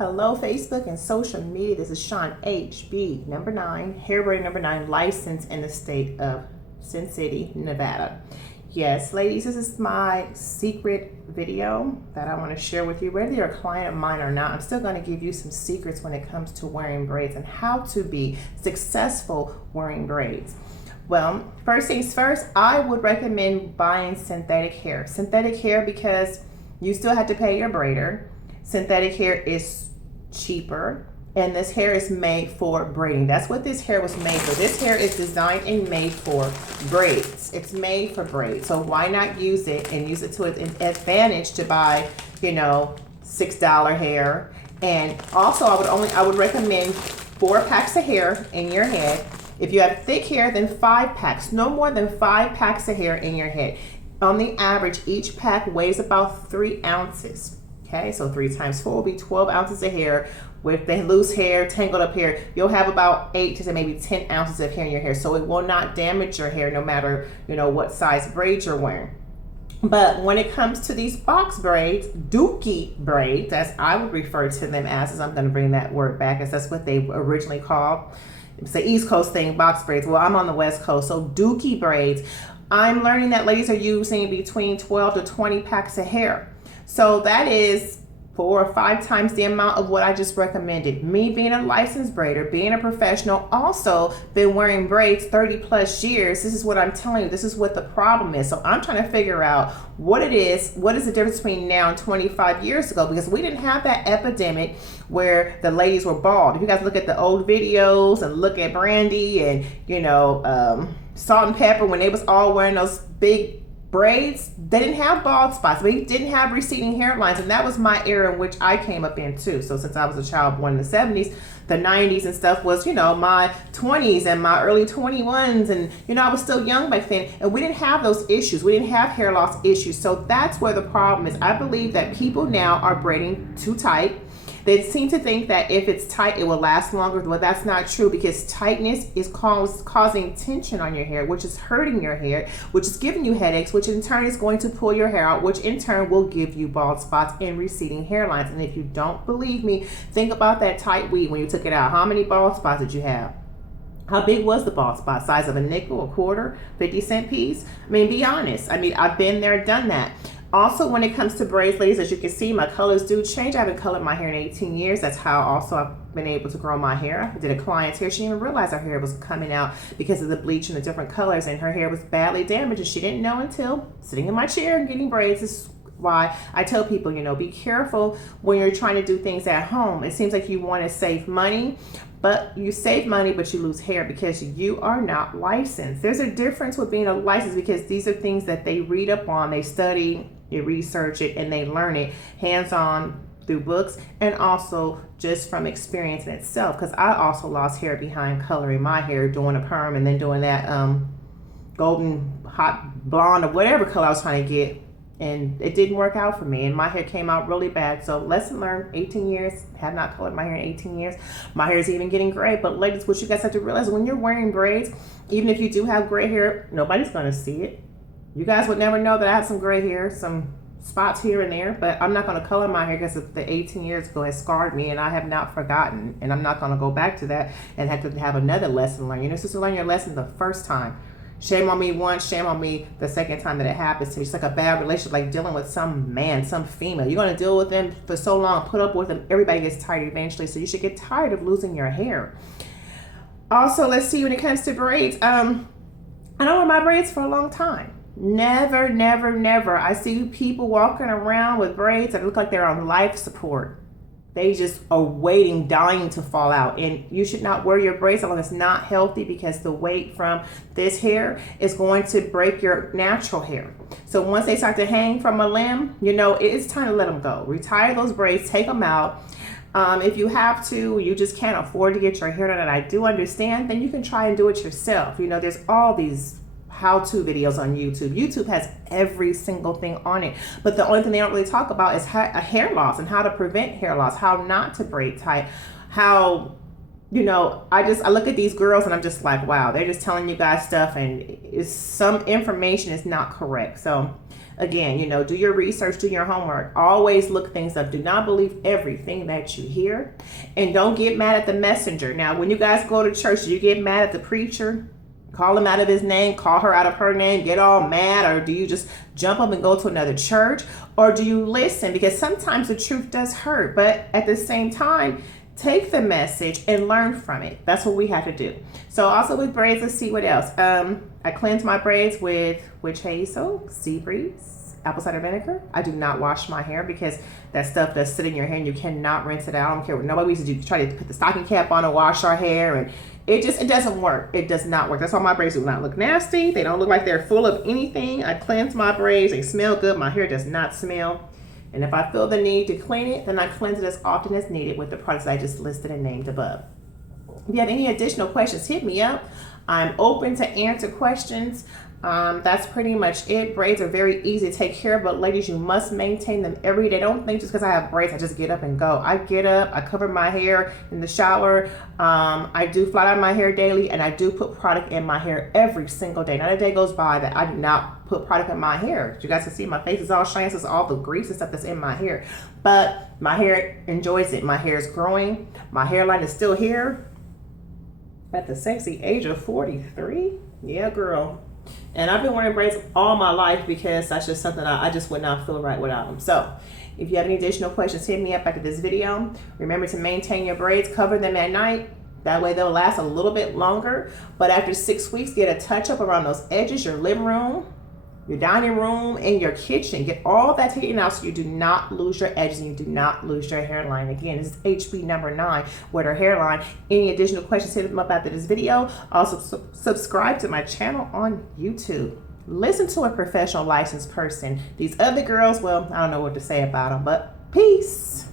Hello, Facebook and social media. This is Sean HB, number 9, hair braiding number 9, licensed in the state of Sin City, Nevada. Yes, ladies, this is my secret video that I want to share with you. Whether you're a client of mine or not, I'm still going to give you some secrets when it comes to wearing braids and how to be successful wearing braids. Well, first things first, I would recommend buying synthetic hair. Synthetic hair because you still have to pay your braider. Synthetic hair is cheaper, and this hair is made for braiding. That's what this hair was made for. This hair is designed and made for braids. It's made for braids. So why not use it and use it to its advantage to buy, $6 hair. And also I would recommend 4 packs of hair in your head. If you have thick hair, then 5 packs. No more than 5 packs of hair in your head. On the average, each pack weighs about 3 ounces. Okay, so 3 times 4 will be 12 ounces of hair. With the loose hair, tangled up hair, you'll have about 8 to maybe 10 ounces of hair in your hair. So it will not damage your hair no matter, what size braids you're wearing. But when it comes to these box braids, dookie braids, as I would refer to them as I'm going to bring that word back, as that's what they originally called. It's the East Coast thing, box braids. Well, I'm on the West Coast, so dookie braids. I'm learning that ladies are using between 12 to 20 packs of hair. So that is 4 or 5 times the amount of what I just recommended. Me being a licensed braider, being a professional, also been wearing braids 30 plus years. This is what I'm telling you. This is what the problem is. So I'm trying to figure out what it is. What is the difference between now and 25 years ago? Because we didn't have that epidemic where the ladies were bald. If you guys look at the old videos and look at Brandy and, Salt and Pepper, when they was all wearing those big braids, they didn't have bald spots. We didn't have receding hairlines, and that was my era in which I came up in too. So since I was a child born in the 70s, the 90s and stuff was, my 20s and my early 21s, and I was still young back then, and we didn't have those issues. We didn't have hair loss issues. So that's where the problem is. I believe that people now are braiding too tight. They seem to think that if it's tight, it will last longer. Well, that's not true, because tightness is causing tension on your hair, which is hurting your hair, which is giving you headaches, which in turn is going to pull your hair out, which in turn will give you bald spots and receding hairlines. And if you don't believe me, think about that tight weave when you took it out. How many bald spots did you have? How big was the bald spot? Size of a nickel, a quarter, 50-cent piece? Be honest. I've been there, done that. Also, when it comes to braids, ladies, as you can see, my colors do change. I haven't colored my hair in 18 years. That's how also I've been able to grow my hair. I did a client's hair. She didn't even realize her hair was coming out because of the bleach and the different colors, and her hair was badly damaged, and she didn't know until sitting in my chair and getting braids. This is why I tell people, be careful when you're trying to do things at home. It seems like you want to save money, but you save money, but you lose hair because you are not licensed. There's a difference with being a licensed, because these are things that they read up on, they study, you research it, and they learn it hands-on through books and also just from experience in itself. Because I also lost hair behind coloring my hair, doing a perm and then doing that golden hot blonde or whatever color I was trying to get, and it didn't work out for me, and my hair came out really bad. So lesson learned, 18 years, have not colored my hair in 18 years. My hair is even getting gray. But ladies, what you guys have to realize, when you're wearing braids, even if you do have gray hair, nobody's going to see it. You guys would never know that I had some gray hair, some spots here and there, but I'm not going to color my hair because the 18 years ago has scarred me, and I have not forgotten, and I'm not going to go back to that and have to have another lesson learned. You're supposed to learn your lesson the first time. Shame on me once, shame on me the second time that it happens to me. It's like a bad relationship, like dealing with some man, some female. You're going to deal with them for so long, put up with them. Everybody gets tired eventually, so you should get tired of losing your hair. Also, let's see, when it comes to braids, I don't wear my braids for a long time. Never, never, never. I see people walking around with braids that look like they're on life support. They just are waiting, dying to fall out. And you should not wear your braids long. It's not healthy, because the weight from this hair is going to break your natural hair. So once they start to hang from a limb, it's time to let them go. Retire those braids, take them out. If you have to, you just can't afford to get your hair done, and I do understand, then you can try and do it yourself. There's all these how-to videos on YouTube. YouTube has every single thing on it, but the only thing they don't really talk about is hair loss and how to prevent hair loss, how not to braid tight, how you know, I look at these girls and I'm just like, wow, they're just telling you guys stuff and some information is not correct. So again, you know, do your research, do your homework, always look things up. Do not believe everything that you hear, and don't get mad at the messenger. Now, when you guys go to church, do you get mad at the preacher? Call him out of his name, call her out of her name, get all mad? Or do you just jump up and go to another church? Or do you listen? Because sometimes the truth does hurt, but at the same time, take the message and learn from it. That's what we have to do. So also with braids, let's see what else. I cleanse my braids with witch hazel, sea breeze, apple cider vinegar. I do not wash my hair because that stuff does sit in your hair and you cannot rinse it out. I don't care what nobody used to do. Try to put the stocking cap on and wash our hair, and it doesn't work. It does not work. That's why my braids do not look nasty. They don't look like they're full of anything. I cleanse my braids. They smell good. My hair does not smell. And if I feel the need to clean it, then I cleanse it as often as needed with the products I just listed and named above. If you have any additional questions, hit me up. I'm open to answer questions. That's pretty much it. Braids are very easy to take care of, but ladies, you must maintain them every day. Don't think just because I have braids, I just get up and go. I get up, I cover my hair in the shower. I do flat iron my hair daily, and I do put product in my hair every single day. Not a day goes by that I do not put product in my hair. You guys can see my face is all shiny. This is all the grease and stuff that's in my hair. But my hair enjoys it. My hair is growing. My hairline is still here at the sexy age of 43. Yeah, girl. And I've been wearing braids all my life because that's just something I just would not feel right without them. So if you have any additional questions, hit me up after this video. Remember to maintain your braids, cover them at night. That way they'll last a little bit longer. But after 6 weeks, get a touch up around those edges, your living room, your dining room, and your kitchen. Get all that taken out so you do not lose your edges and you do not lose your hairline. Again, this is HB number 9 with her hairline. Any additional questions, hit them up after this video. Also, subscribe to my channel on YouTube. Listen to a professional licensed person. These other girls, well, I don't know what to say about them, but peace.